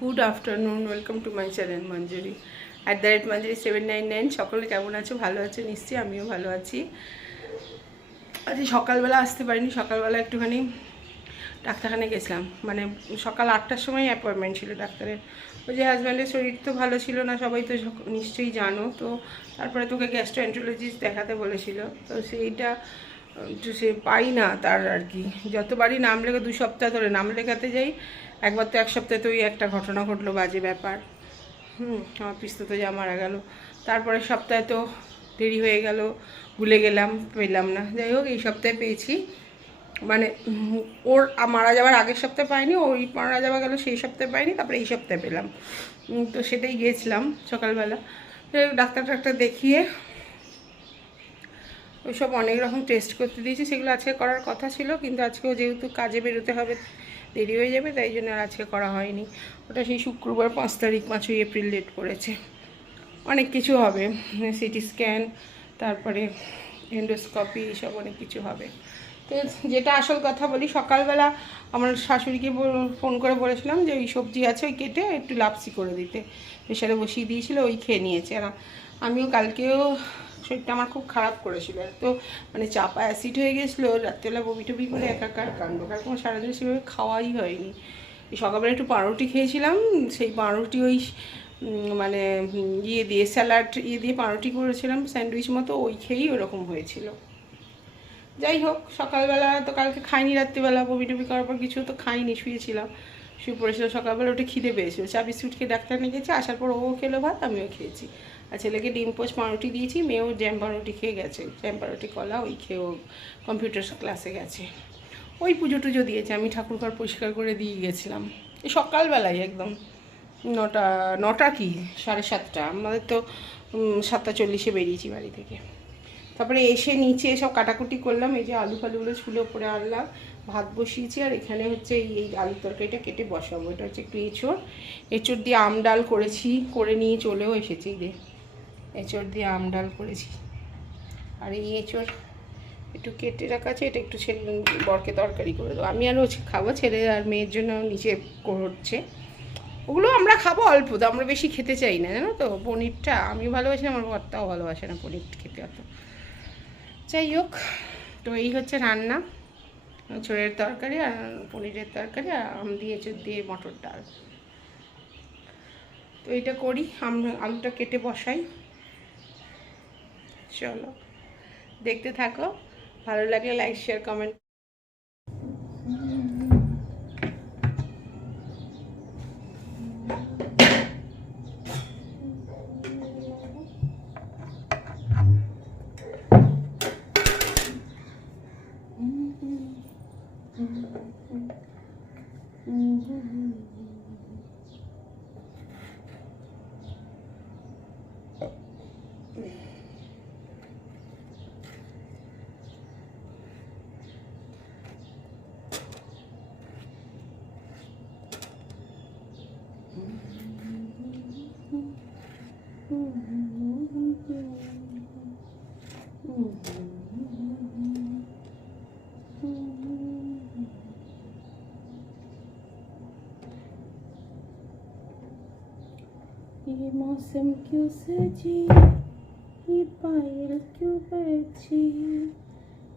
Good afternoon, welcome to my channel Manjuri @Manjuri 799। সকলে কেমন আছো? ভালো আছো নিশ্চয়ই, আমিও ভালো আছি। আজ সকালবেলা আসতে পারিনি, সকালবেলা একটুখানি ডাক্তারখানায় গেছিলাম। মানে সকাল 8টার সময় অ্যাপয়েন্টমেন্ট ছিল ডাক্তারের। ওই যে হাজব্যান্ডের শরীর তো ভালো ছিল না, সবাই তো নিশ্চয়ই জানো। তো তারপরে তোকে গ্যাস্ট্রোএন্টারোলজিস্ট দেখাতে বলেছিল। তো সেইটা সে পাই না তার আর কি। যতবারই নাম লেখা, 2 সপ্তাহ ধরে নাম লেখাতে যাই, একবার তো 1 সপ্তাহে তো ওই একটা ঘটনা ঘটলো, বাজে ব্যাপার। আমার পিস্তত যা মারা গেল। তারপরে সপ্তাহে তো দেরি হয়ে গেল, ভুলে গেলাম, পেলাম না। যাই হোক, এই সপ্তাহে পেয়েছি। মানে ওর মারা যাওয়ার আগের সপ্তাহে পাইনি, ওই মারা যাওয়া গেল সেই সপ্তাহে পাইনি, তারপরে এই সপ্তাহে পেলাম। তো সেটাই গিয়েছিলাম সকালবেলা। ডাক্তার দেখিয়ে ওইসব অনেক রকম টেস্ট করতে দিয়েছি, সেগুলো আজকে করার কথা ছিল, কিন্তু আজকেও যেহেতু কাজে বেরোতে হবে, দেরি হয়ে যাবে, তাই জন্য আর আজকে করা হয়নি। ওটা সেই শুক্রবার 5 তারিখ, 5ই এপ্রিল ডেট পড়েছে। অনেক কিছু হবে, সিটি স্ক্যান, তারপরে এন্ডোস্কোপি, এসব অনেক কিছু হবে। তো যেটা আসল কথা বলি, সকালবেলা আমার শাশুড়িকে ফোন করে বলেছিলাম যে ওই সবজি আছে ওই কেটে একটু লাপসি করে দিতে, প্রেশারে বসিয়ে দিয়েছিল, ওই খেয়ে নিয়েছে। আর আমিও কালকেও শরীরটা আমার খুব খারাপ করেছিল, তো মানে চাপা অ্যাসিড হয়ে গেছিলো, রাত্রেবেলা বমি টবি করে একাকার কাণ্ড, কারণ সারাদিন সেভাবে খাওয়াই হয়নি। সকালবেলা একটু পাউরুটি খেয়েছিলাম, সেই পাউরুটি ওই মানে ইয়ে দিয়ে স্যালাড দিয়ে পাউরুটি করেছিলাম, স্যান্ডউইচ মতো, ওই খেয়েই ওরকম হয়েছিল। যাই হোক, সকালবেলা তো কালকে খাইনি, রাত্রিবেলা বমি টবি করার পর কিছু তো খাইনি, শুয়েছিলাম, শুয়ে পড়েছিল। সকালবেলা ওটা খিদে পেয়েছিল, চা বিস্কুট খেয়ে ডাক্তার নিয়ে গেছে, আসার পর ও খেলো ভাত, আমিও খেয়েছি। আর ছেলেকে ডিম পোস্ট পাউরুটি দিয়েছি, মেয়েও জ্যাম পাউরুটি খেয়ে গেছে, জ্যাম পাউরুটি কলা ওই খেয়েও কম্পিউটার ক্লাসে গেছে। ওই পুজো টুজো দিয়েছে, আমি ঠাকুরঘর পরিষ্কার করে দিয়ে গেছিলাম এই সকালবেলায় একদম 9টা কি 7:30, আমাদের তো 7:40 বেরিয়েছি বাড়ি থেকে। তারপরে এসে নিচে সব কাটাকুটি করলাম, এই যে আলু ফালুগুলো ছুলে ওপরে আনলাম, ভাত বসিয়েছি। আর এখানে হচ্ছে এই আলুর তরকারিটা কেটে বসাবো। এটা হচ্ছে একটু এঁচড় দিয়ে আম ডাল করেছি, করে নিয়ে চলেও এসেছি। যে এঁচড় দিয়ে আম ডাল করেছি, আর এই এঁচড় একটু কেটে রাখা আছে, এটা একটু ছেলে বরকে তরকারি করে দেবো। আমি আর হচ্ছে খাবো, ছেলে আর মেয়ের জন্য নিচে করছে। ওগুলো আমরা খাবো অল্প, তো আমরা বেশি খেতে চাই না, জানো তো। পনিরটা আমি ভালোবাসি, আমার বরটাও ভালোবাসে না পনির খেতে অত। যাই হোক, তো এই হচ্ছে রান্না, ছোলের তরকারি আর পনিরের তরকারি আর আম দিয়ে এঁচড় দিয়ে মটর ডাল। তো এটা করি, আলুটা কেটে বসাই। চলো দেখতে থাকো, ভালো লাগলে লাইক শেয়ার কমেন্ট। ये मौसम क्यों सजी, ये पायल क्यों बजी,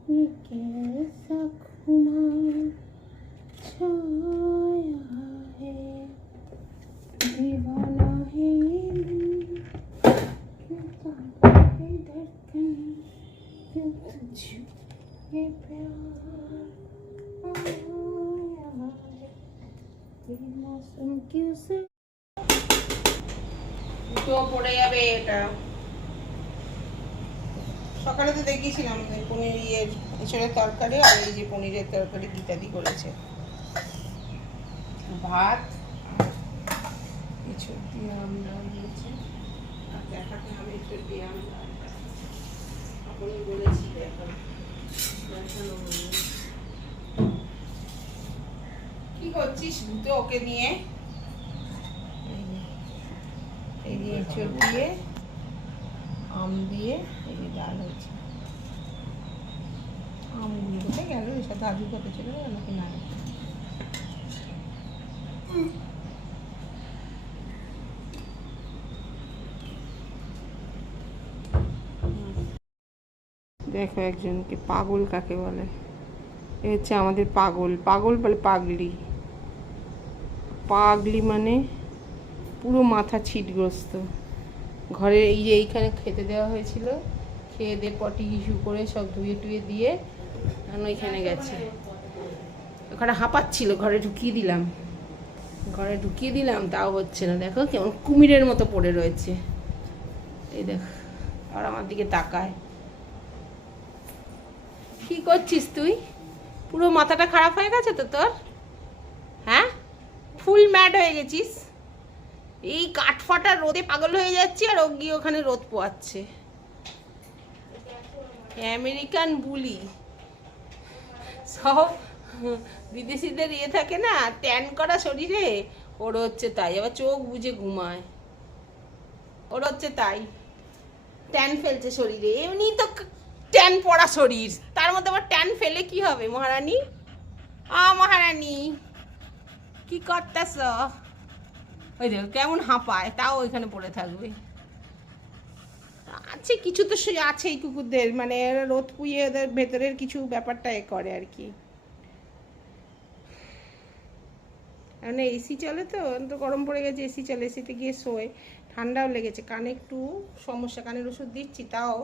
ये कैसा खुमार छाया है, दीवाना है धड़कन, क्यों तुझ ये प्यार आया है, ये मौसम क्यों से তো পড়ে যাবে। এটা সকালে তো দেখিয়েছিলাম পনির এঁচড়ের তরকারি, আর এই যে পনিরের তরকারি গীতাদি করেছে, ভাত এঁচড় দিয়ে আম ডাল দিয়েছে। আর দেখাতে হবে এঁচড় দিয়ে আম ডাল, আপনি বলেছি এখন কি করছিস তো ওকে নিয়ে। এই যে এঁচড় দিয়ে আম দিয়ে এই যে ডাল হয়েছে। আমগুলো কোথায় গেল, এর সাথে আলু কত চলে গেল নাকি না। দেখো একজনকে, পাগল কাকে বলে, এ হচ্ছে আমাদের পাগল। পাগল বলে পাগলি। পাগলি মানে পুরো মাথা ছিটগ্রস্ত। ঘরে এই যে এইখানে খেতে দেওয়া হয়েছিল, খেয়ে দিয়ে পটি ইস্যু করে সব ধুয়ে টুয়ে দিয়ে এখন ওইখানে গেছে। ওখানে হাঁপাচ্ছিল, ঘরে ঢুকিয়ে দিলাম, তাও হচ্ছে না। দেখো কেমন কুমিরের মতো পড়ে রয়েছে। এই দেখ, আর আমার দিকে তাকায়। কি করছিস তুই? পুরো মাথাটা খারাপ হয়ে গেছে তো তোর? হ্যাঁ, ফুল ম্যাড হয়ে গেছিস। এই কাঠফাটা রোদে পাগল হয়ে যাচ্ছি, আর ও গিয়ে ওখানে রোদ পোয়াচ্ছে। আমেরিকান বুলি সব বিদেশিদের ইয়ে থাকে না, ট্যান করা শরীরে, ওর হচ্ছে তাই। আবার চোখ বুজে ঘুমায়, ওর হচ্ছে তাই। ট্যান ফেলছে শরীরে, এমনি তো ট্যান পড়া শরীর, তার মধ্যে আবার ট্যান ফেলে কি হবে? মহারানী, মহারানী কি করতেছ? ওই দেখো কেমন হাঁপায়, তাও ওইখানে পড়ে থাকবে। আছে কিছু তো আছেই কুকুরদের, মানে রোদ পুইয়ে ওদের ভেতরের কিছু ব্যাপারটা এ করে আর কি। মানে এসি চলে তো গরম পড়ে গেছে, এসি চলে, এসিতে গিয়ে শোয়, ঠান্ডাও লেগেছে, কানে একটু সমস্যা, কানের ওষুধ দিচ্ছি তাও,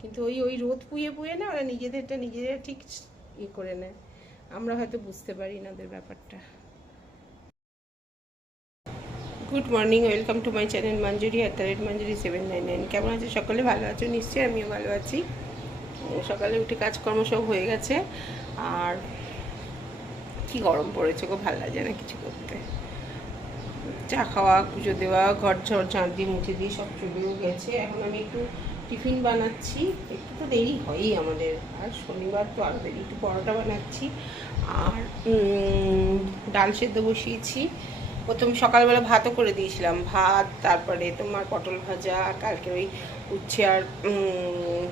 কিন্তু ওই রোদ পুয়ে না, ওরা নিজেদেরটা নিজেরা ঠিক ইয়ে করে নেয়। আমরা হয়তো বুঝতে পারি না ওদের ব্যাপারটা। Good morning, welcome to my channel Manjuri @Manjuri 799। কেমন আছে সকলে? ভালো আছো নিশ্চয়ই, আমিও ভালো আছি। সকালে উঠে কাজকর্ম সব হয়ে গেছে, আর কি গরম পড়েছে গো, ভালো লাগে না কিছু করতে। চা খাওয়া, পুজো দেওয়া, ঘর ঝড় ঝাঁট দিয়ে মুছে দিয়ে সব চলেও গেছে। এখন আমি একটু টিফিন বানাচ্ছি, একটু তো দেরি হয়ই আমাদের, আর শনিবার তো আরও দেরি। একটু পরোটা বানাচ্ছি, আর ডাল সেদ্ধ বসিয়েছি। প্রথম সকালবেলা ভাতও করে দিয়েছিলাম, ভাত, তারপরে তোমার পটল ভাজা, কালকে ওই উচ্ছে আর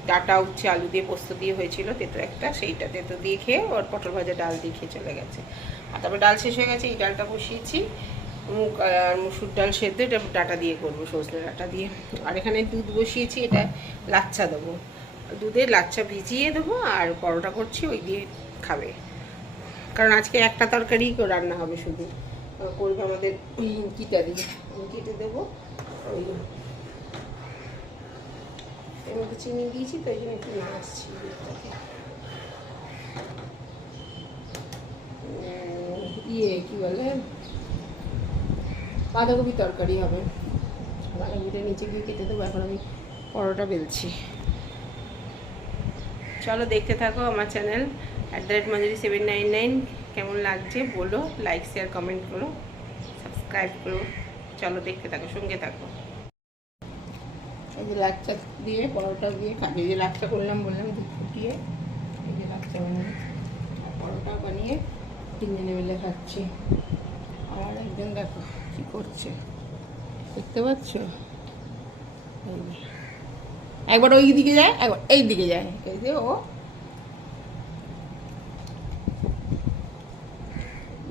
ডাটা উচ্ছে আলু দিয়ে পোস্ত দিয়ে হয়েছিল তেতো একটা, সেইটা তেতো দিয়ে খেয়ে, ওর পটল ভাজা ডাল দিয়ে খেয়ে চলে গেছে। আর তারপরে ডাল শেষ হয়ে গেছে, এই ডালটা বসিয়েছি, মুগ আর মুসুর ডাল সেদ্ধ, এটা ডাটা দিয়ে করবো, সজনে ডাটা দিয়ে। আর এখানে দুধ বসিয়েছি, এটা লাচ্ছা দেবো, দুধে লাচ্ছা ভিজিয়ে দেবো, আর পরোটা করছি, ওই দিয়ে খাবে। কারণ আজকে একটা তরকারি রান্না হবে, শুধু করবে আমাদের কিটা দিয়ে, আমি কেটে দেবো। ওই এর মধ্যে চিনি দিয়েছি, তো এই জন্য একটু নাড়াচ্ছি দুধটাকে। কি বলে, বাঁধাকপি তরকারি হবে, বাঁধাকপিটা নিচে গিয়ে কেটে দেবো। এখন আমি পরোটা বেলছি। চলো দেখতে থাকো আমার চ্যানেল @মঞ্জুরি 799। কেমন লাগছে বলো, লাইক শেয়ার কমেন্ট করো, সাবস্ক্রাইব করো। চলো দেখতে থাকো, সঙ্গে থাকো। এই যে লাচ্চা দিয়ে পরোটা দিয়ে খাবে, যে লাচ্চা করলাম বললাম, দুধ ফুটিয়ে এই যে লাচ্চা বানিয়ে পরোটা বানিয়ে তিনজনে মিলে খাচ্ছি। আর একজন দেখো কী করছে, দেখতে পাচ্ছ? একবার ওই দিকে যায়, একবার এই দিকে যায়, এই যে ও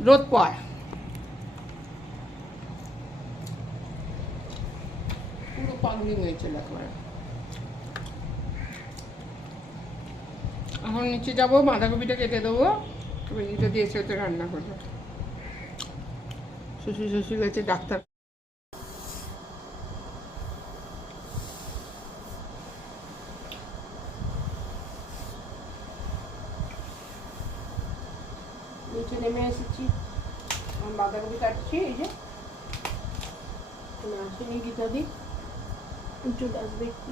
রোদ পড়, পুরো পাগলি হয়েছে একবার। এখন নিচে যাবো, বাঁধাকপিটা কেটে দেবো, তবে এটা দিয়ে এসে তো রান্না করবো। শ্বশুর গেছে ডাক্তার। নিচে নেমে এসেছি, আমি বাঁধাকপি কাটছি, এই যে আসেনি গীতা দি, চলে আসবে একটু।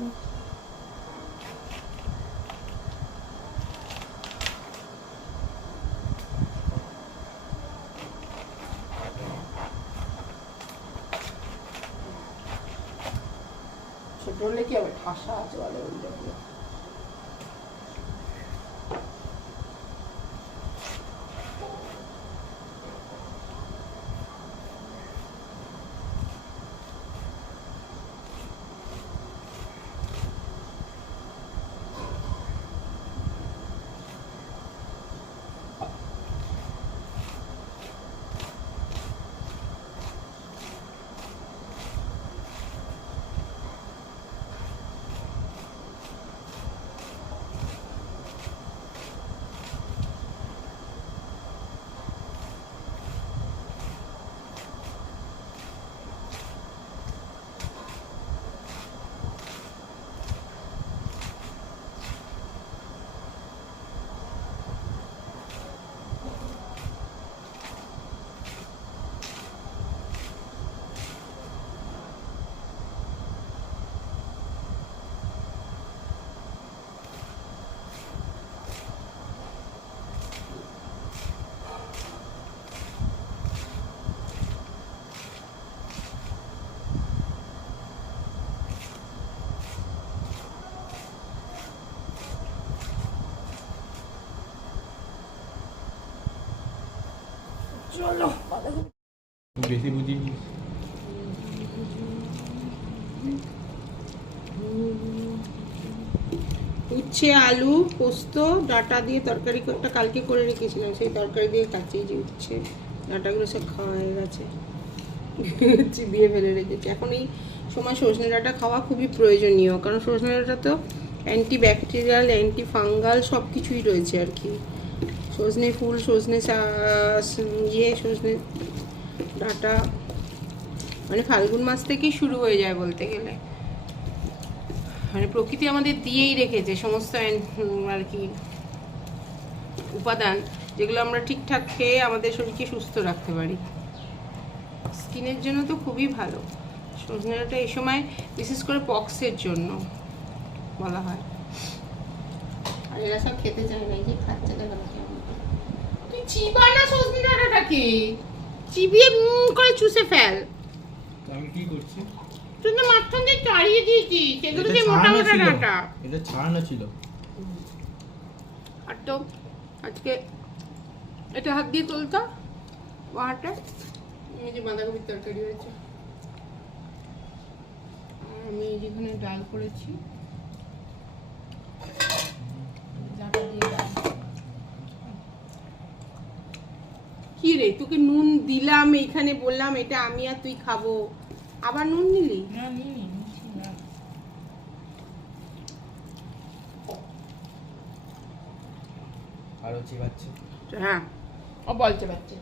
ছোট হলে কি হবে, ঠাসা আছে বলে ওই জন্য। চলো বেশি বুঝিনি। উচ্ছে আলু পোস্ত ডাটা দিয়ে তরকারি একটা কালকে করে রেখেছিলাম, সেই তরকারি দিয়ে কাচিয়ে যে উচ্ছে ডাটাগুলো সব খাওয়া হয়ে গেছে, চিবিয়ে ফেলে রেখেছি। এখন এই সময় সজনে ডাঁটা খাওয়া খুবই প্রয়োজনীয়, কারণ সজনে ডাঁটা তো অ্যান্টি ব্যাকটেরিয়াল অ্যান্টি ফাঙ্গাল সব কিছুই রয়েছে আর কি। সজনে ফুল, সজনে সজনে ডাঁটা মানে ফাল্গুন মাস থেকেই শুরু হয়ে যায় বলতে গেলে। মানে প্রকৃতি আমাদের দিয়েই রেখেছে সমস্ত আর কি উপাদান, যেগুলো আমরা ঠিকঠাক খেয়ে আমাদের শরীরকে সুস্থ রাখতে পারি। স্কিনের জন্য তো খুবই ভালো সজনে ডাঁটা এই সময়, বিশেষ করে পক্সের জন্য বলা হয়। আর এরা সব খেতে চায় না, এই যে খাচ্ছে দেখা তুই চিবা না সজনে ডাঁটাটাকে, চিবিয়ে করে চুষে ফেল। আমি কি করছি? তুই তো মাঝখান দিয়ে চাড়িয়ে দিয়েছি, সেগুলো যে মোটা মোটা ডাঁটা, এটা ছাড়ানো ছিল। আর তো আজকে এটা হাত দিয়ে তুলতো বাহারটা, এই যে বাঁধাকপির তরকারি হয়েছে, আর আমি যেখানে ডাল করেছি ডাটা দিয়ে ডাল। কি রে তোকে নুন দিলাম এইখানে, বললাম এটা আমি আর তুই খাবো, আবার নুন নিলি? আরো চিবাচ্ছে। হ্যাঁ ও বলছে বাচ্চা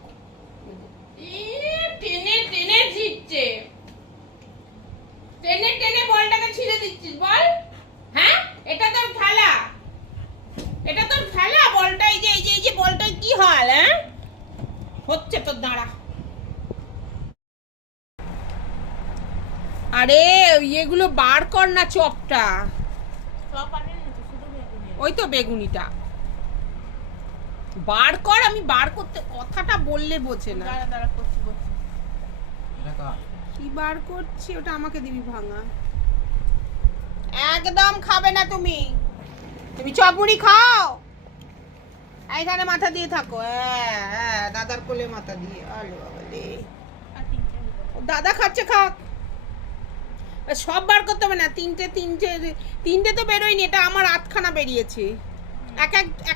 টেনে টেনে ছিটছে, টেনে টেনে বলটাকে ছিঁড়ে দিচ্ছিস বল। হ্যাঁ এটা তোর খেলা, এটা তোর খেলা, বলটা এই যে এই যে এই যে বলটা কি হাল হ্যাঁ হচ্ছে তোর, দাঁড়া। আরে এগুলো বার কর না চপটা, ওই তো বেগুনিটা বার কর। আমি বার করতে কথাটা বললে বোঝে না। কি বার করছি ওটা আমাকে দিবি ভাঙা, একদম খাবে না তুমি, তুমি চপ মুড়ি খাও এইখানে মাথা দিয়ে থাকো। হ্যাঁ দাদার কোলে মাথা দিয়ে, আলো বাবালে দাদা খাচ্ছে খাক, সব বার করতে হবে না, তিনটে তিনটে তিনটে তো বেরোয়নি, এটা আমার আধখানা বেরিয়েছে, এক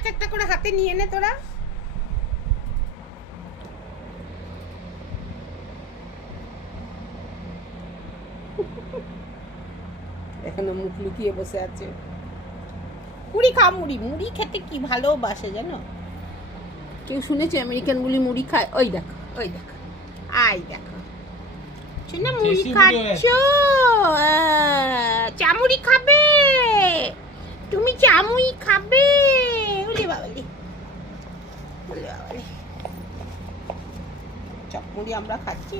একটা করে হাতে নিয়ে নে তোরা। এখনো মুখ লুকিয়ে বসে আছে। মুড়ি খা, মুড়ি মুড়ি খেতে কি ভালোবাসে জানো, কেউ শুনেছে আমেরিকান গুলি মুড়ি খায়? ওই দেখো ওই দেখো, আই দেখো শুনে মুড়ি খাচ্ছ, চামুড়ি খাবে তুমি, চামুই খাবে, ওলে বাবালে ওলে বাবালে, চপ মুড়ি আমরা খাচ্ছি।